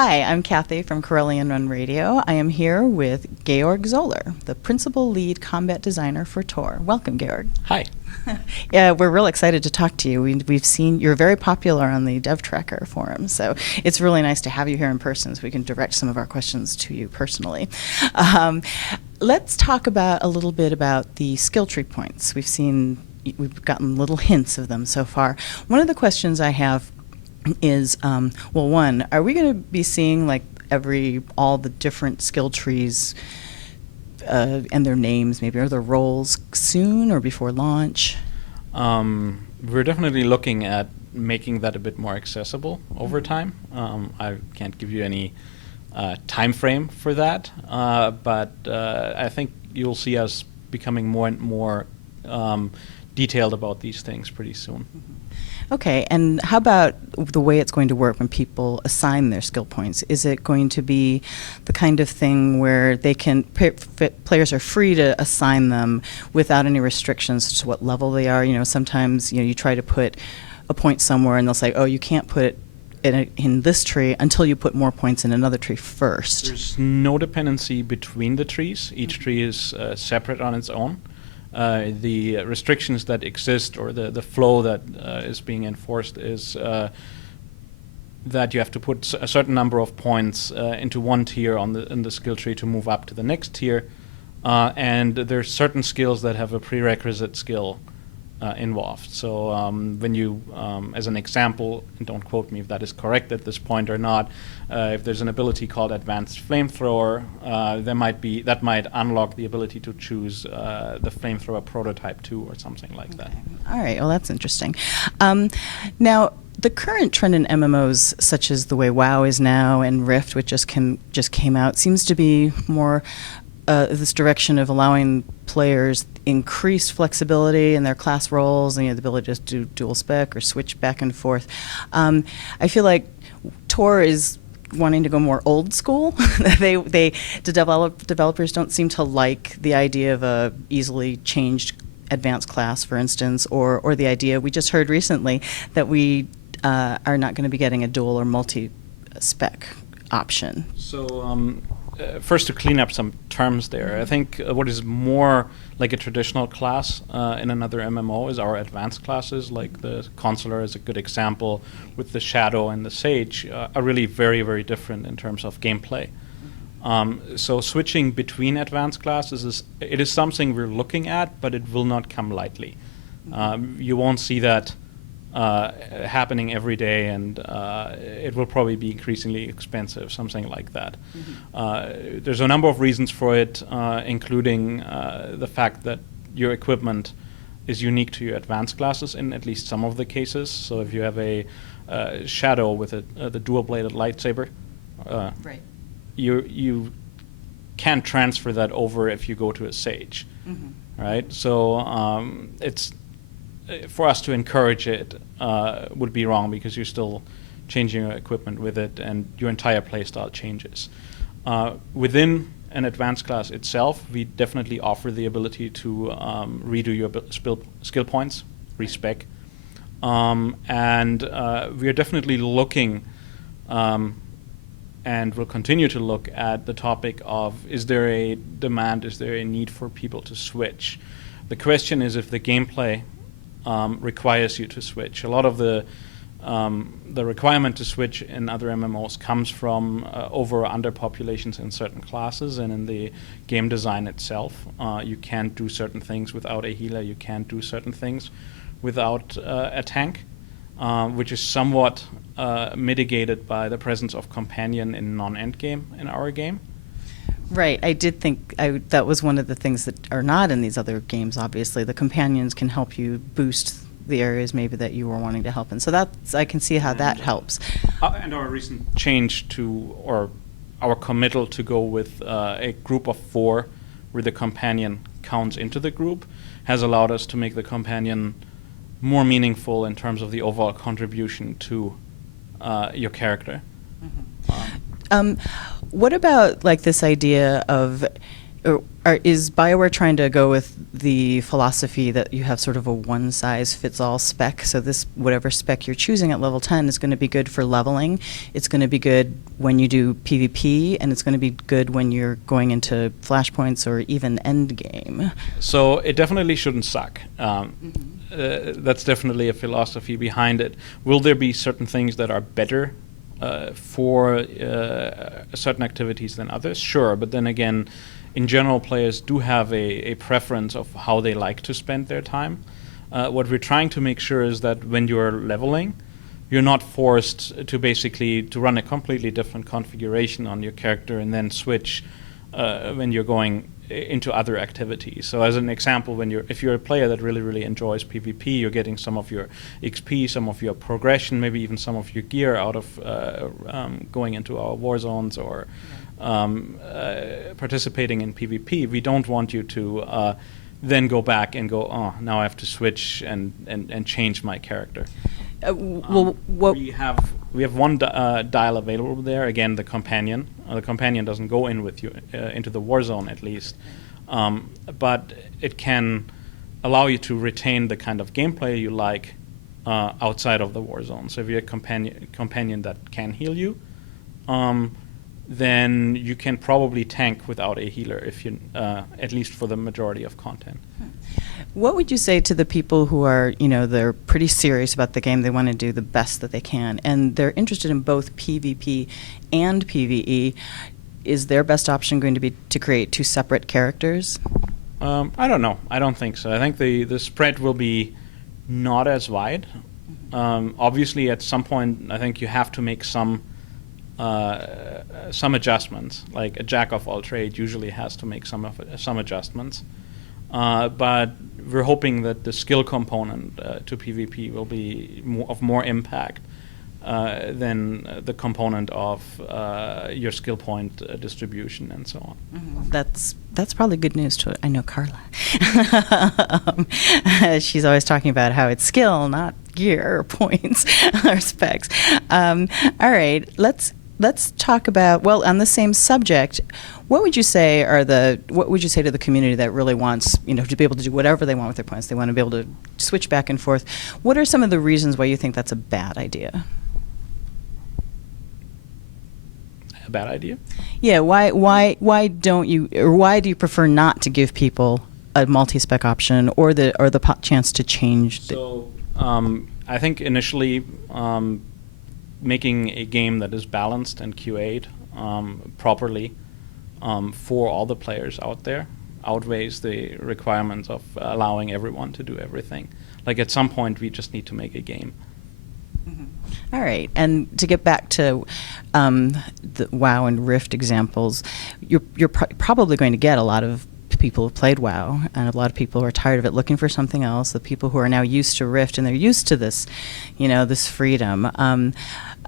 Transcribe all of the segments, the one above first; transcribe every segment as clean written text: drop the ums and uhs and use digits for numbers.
Hi, I'm Kathy from Corellian Run Radio. I am here with Georg Zoeller, the principal lead combat designer for Tor. Welcome, Georg. Hi. Yeah, we're real excited to talk to you. We've seen you're very popular on the Dev Tracker forum, so it's really nice to have you here in person so we can direct some of our questions to you personally. Let's talk about a little bit about the skill tree points. We've gotten little hints of them so far. One of the questions I have is, one, are we going to be seeing like all the different skill trees and their names, maybe, or their roles soon or before launch? We're definitely looking at making that a bit more accessible over time. I can't give you any time frame for that, but I think you'll see us becoming more and more detailed about these things pretty soon. Okay, and how about the way it's going to work when people assign their skill points? Is it going to be the kind of thing where they can players are free to assign them without any restrictions to what level they are? You know, sometimes you try to put a point somewhere and they'll say, oh, you can't put it in this tree until you put more points in another tree first. There's no dependency between the trees. Each tree is separate on its own. The restrictions that exist, or the flow that is being enforced, is that you have to put a certain number of points into one tier in the skill tree to move up to the next tier, and there's certain skills that have a prerequisite skill involved. So when you, as an example, and don't quote me if that is correct at this point or not, if there's an ability called Advanced Flamethrower, that might unlock the ability to choose the Flamethrower Prototype 2 or something like that. All right, well, that's interesting. Now, the current trend in MMOs, such as the way WoW is now and Rift, which just came out, seems to be more this direction of allowing players increased flexibility in their class roles and the ability to just do dual spec or switch back and forth. I feel like Tor is wanting to go more old school. The developers don't seem to like the idea of a easily changed advanced class, for instance, or the idea we just heard recently that we are not going to be getting a dual or multi-spec option. So first, to clean up some terms there, I think what is more like a traditional class in another MMO is our advanced classes, like the Consular is a good example, with the Shadow and the Sage, are really very, very different in terms of gameplay. So switching between advanced classes is something we're looking at, but it will not come lightly. You won't see that happening every day, and it will probably be increasingly expensive, something like that. There's a number of reasons for it, including the fact that your equipment is unique to your advanced classes in at least some of the cases. So if you have a Shadow with the dual-bladed lightsaber, Right. you can't transfer that over if you go to a Sage, right? So it's for us to encourage it would be wrong, because you're still changing your equipment with it and your entire playstyle changes. Within an advanced class itself, we definitely offer the ability to redo your skill points, respec. And we are definitely looking and will continue to look at the topic of, is there a demand, is there a need for people to switch? The question is if the gameplay requires you to switch. A lot of the requirement to switch in other MMOs comes from over or under populations in certain classes, and in the game design itself. You can't do certain things without a healer, you can't do certain things without a tank, which is somewhat mitigated by the presence of companion in non-endgame in our game. Right. I did think that was one of the things that are not in these other games, obviously. The companions can help you boost the areas maybe that you were wanting to help in. So I can see how that helps. And our recent change or our committal to go with a group of 4 where the companion counts into the group has allowed us to make the companion more meaningful in terms of the overall contribution to your character. What about like this idea of Is BioWare trying to go with the philosophy that you have sort of a one-size-fits-all spec? So this, whatever spec you're choosing at level 10 is going to be good for leveling. It's going to be good when you do PvP, and it's going to be good when you're going into flashpoints or even end game. So it definitely shouldn't suck. That's definitely a philosophy behind it. Will there be certain things that are better for certain activities than others? Sure, but then again, in general, players do have a preference of how they like to spend their time. What we're trying to make sure is that when you're leveling, you're not forced to basically to run a completely different configuration on your character and then switch when you're going into other activities. So as an example, if you're a player that really enjoys PvP, you're getting some of your XP, some of your progression, maybe even some of your gear out of going into our war zones or participating in PvP. We don't want you to then go back and go, oh, now I have to switch and change my character. We have one dial available there. Again, the companion. The companion doesn't go in with you into the war zone, at least, but it can allow you to retain the kind of gameplay you like outside of the war zone. So if you're a companion that can heal you, then you can probably tank without a healer, if you at least for the majority of content. What would you say to the people who are, they're pretty serious about the game, they want to do the best that they can, and they're interested in both PvP and PvE? Is their best option going to be to create two separate characters? I don't know. I don't think so. I think the spread will be not as wide. Obviously, at some point, I think you have to make some adjustments. Like a jack of all trades usually has to make some adjustments. But we're hoping that the skill component to PvP will be of more impact than the component of your skill point distribution and so on. Mm-hmm. That's probably good news to, I know, Carla. She's always talking about how it's skill, not gear or points or specs. All right, let's talk about, well, on the same subject, what would you say to the community that really wants, to be able to do whatever they want with their points? They want to be able to switch back and forth. What are some of the reasons why you think that's a bad idea? A bad idea? Yeah, why don't you, or why do you prefer not to give people a multi-spec option or the chance to change? So I think initially making a game that is balanced and QA'd properly for all the players out there outweighs the requirements of allowing everyone to do everything. Like at some point, we just need to make a game. Mm-hmm. All right, and to get back to the WoW and Rift examples, you're probably going to get a lot of people who've played WoW, and a lot of people who are tired of it, looking for something else. The people who are now used to Rift and they're used to this, this freedom.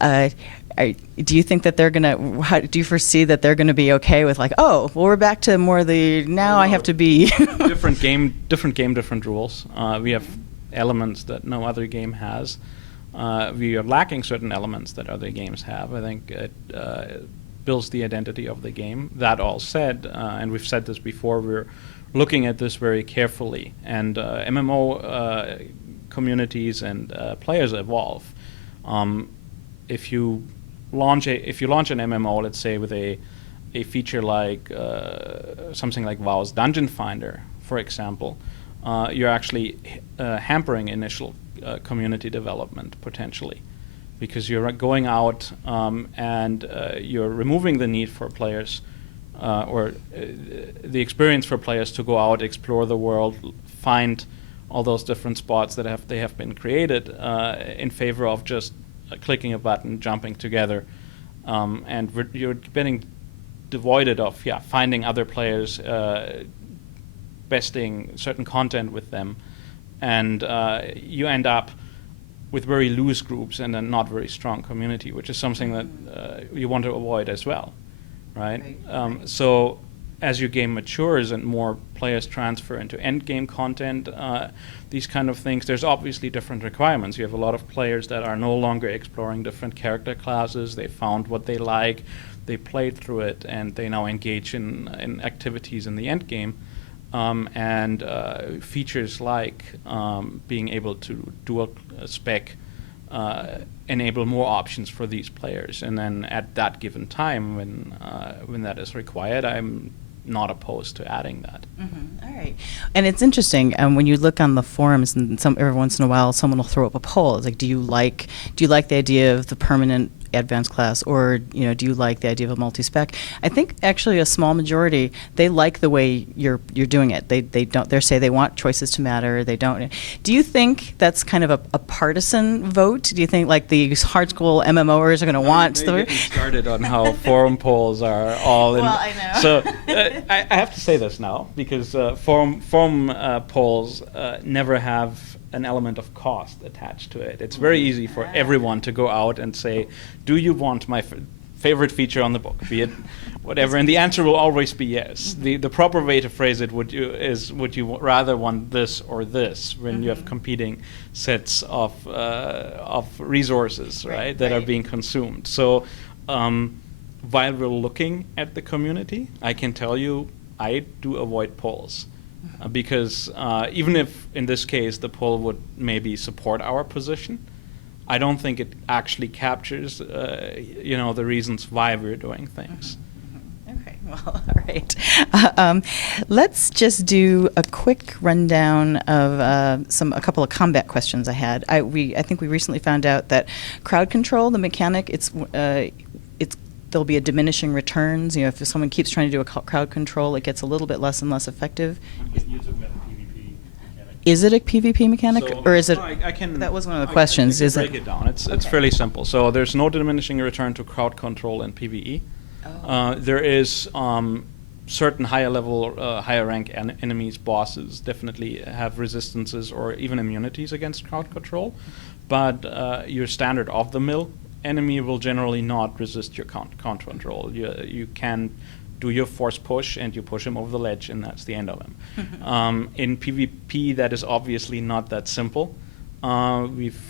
Do you think that they're gonna? Do you foresee that they're gonna be okay with well, we're back to more the now I have to be different game, different rules. We have elements that no other game has. We are lacking certain elements that other games have. I think it builds the identity of the game. That all said, and we've said this before, we're looking at this very carefully. And MMO communities and players evolve. If you launch an MMO, let's say with a feature like something like WoW's Dungeon Finder, for example, you're actually hampering initial community development potentially, because you're going out and you're removing the need for players or the experience for players to go out, explore the world, find all those different spots that they have been created in favor of just clicking a button, jumping together, and you're getting devoided of finding other players, besting certain content with them, and you end up with very loose groups and a not very strong community, which is something that you want to avoid as well, right? So as your game matures and more players transfer into end game content, these kind of things, there's obviously different requirements. You have a lot of players that are no longer exploring different character classes. They found what they like. they played through it and they now engage in activities in the end game. And features like being able to dual spec enable more options for these players. And then at that given time, when that is required, I'm not opposed to adding that. Mm-hmm. All right. And it's interesting when you look on the forums, and every once in a while someone will throw up a poll. It's like, do you like the idea of the permanent advanced class, or do you like the idea of a multi-spec? I think actually a small majority, they like the way you're doing it. They say they want choices to matter. They don't. Do you think that's kind of a partisan vote? Do you think like the hard school MMOers are going to want the? Getting started on how forum polls are all in. Well, I know. So I have to say this now because forum polls never have an element of cost attached to it. It's very easy for everyone to go out and say, do you want my favorite feature on the book, be it whatever, and the answer will always be yes. The proper way to phrase it would you rather want this or this when you have competing sets of resources, right, that are being consumed. So while we're looking at the community, I can tell you I do avoid polls. Because even if, in this case, the poll would maybe support our position, I don't think it actually captures, the reasons why we're doing things. Okay, well, all right. Let's just do a quick rundown of a couple of combat questions I had. I think we recently found out that crowd control, the mechanic, there'll be a diminishing returns. If someone keeps trying to do a crowd control, it gets a little bit less and less effective. You took about the PvP mechanic. Is it a PvP mechanic, or is it? No, I can. That was one of the questions. I can is break it down? It's fairly simple. So there's no diminishing return to crowd control in PvE. Oh. There is certain higher level, higher rank enemies, bosses definitely have resistances or even immunities against crowd control, but your standard of the mill enemy will generally not resist your count control. You can do your force push and you push him over the ledge and that's the end of him. In PvP, that is obviously not that simple. We've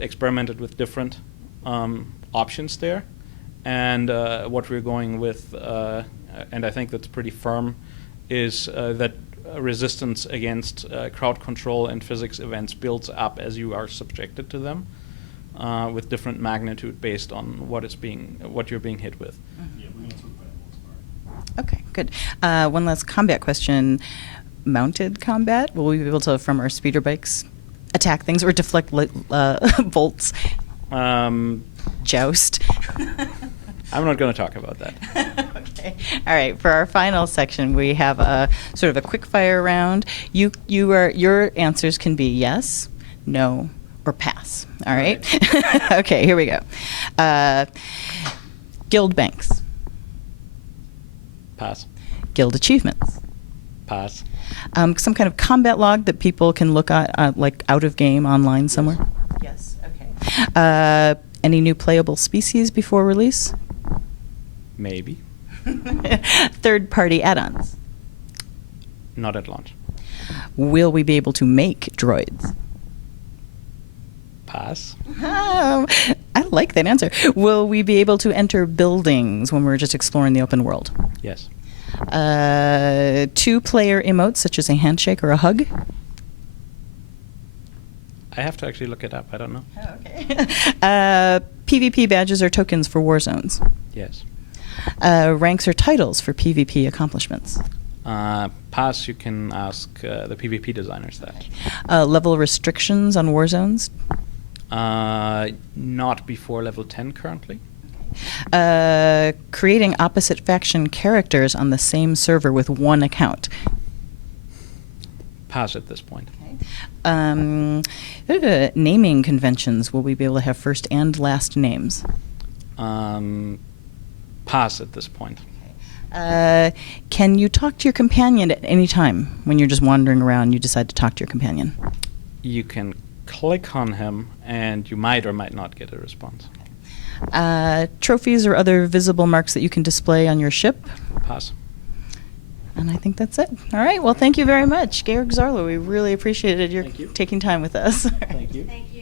experimented with different options there, and what we're going with, and I think that's pretty firm, is that resistance against crowd control and physics events builds up as you are subjected to them. With different magnitude based on what you're being hit with. Yeah, we don't talk about it most part. Okay, good. One last combat question. Mounted combat, will we be able to, from our speeder bikes, attack things or deflect bolts? Joust? I'm not going to talk about that. Okay. All right. For our final section, we have a sort of a quick fire round. Your answers can be yes, no, or pass. All right? Okay, here we go. Guild banks. Pass. Guild achievements. Pass. Some kind of combat log that people can look at, like out of game online somewhere? Yes. Okay. Any new playable species before release? Maybe. Third-party add-ons. Not at launch. Will we be able to make droids? Pass. I like that answer. Will we be able to enter buildings when we're just exploring the open world? Yes. Two-player emotes, such as a handshake or a hug? I have to actually look it up. I don't know. Oh, okay. PvP badges or tokens for war zones? Yes. Ranks or titles for PvP accomplishments? Pass. You can ask the PvP designers that. Level restrictions on war zones? Not before level 10 currently. Creating opposite faction characters on the same server with one account? Pass at this point. Naming conventions. Will we be able to have first and last names? Pass at this point. Can you talk to your companion at any time when you're just wandering around? You decide to talk to your companion. You can click on him, and you might or might not get a response. Trophies or other visible marks that you can display on your ship? Pass. And I think that's it. All right. Well, thank you very much, Georg Zoeller. We really appreciated your Thank you. taking time with us. Thank you. Thank you.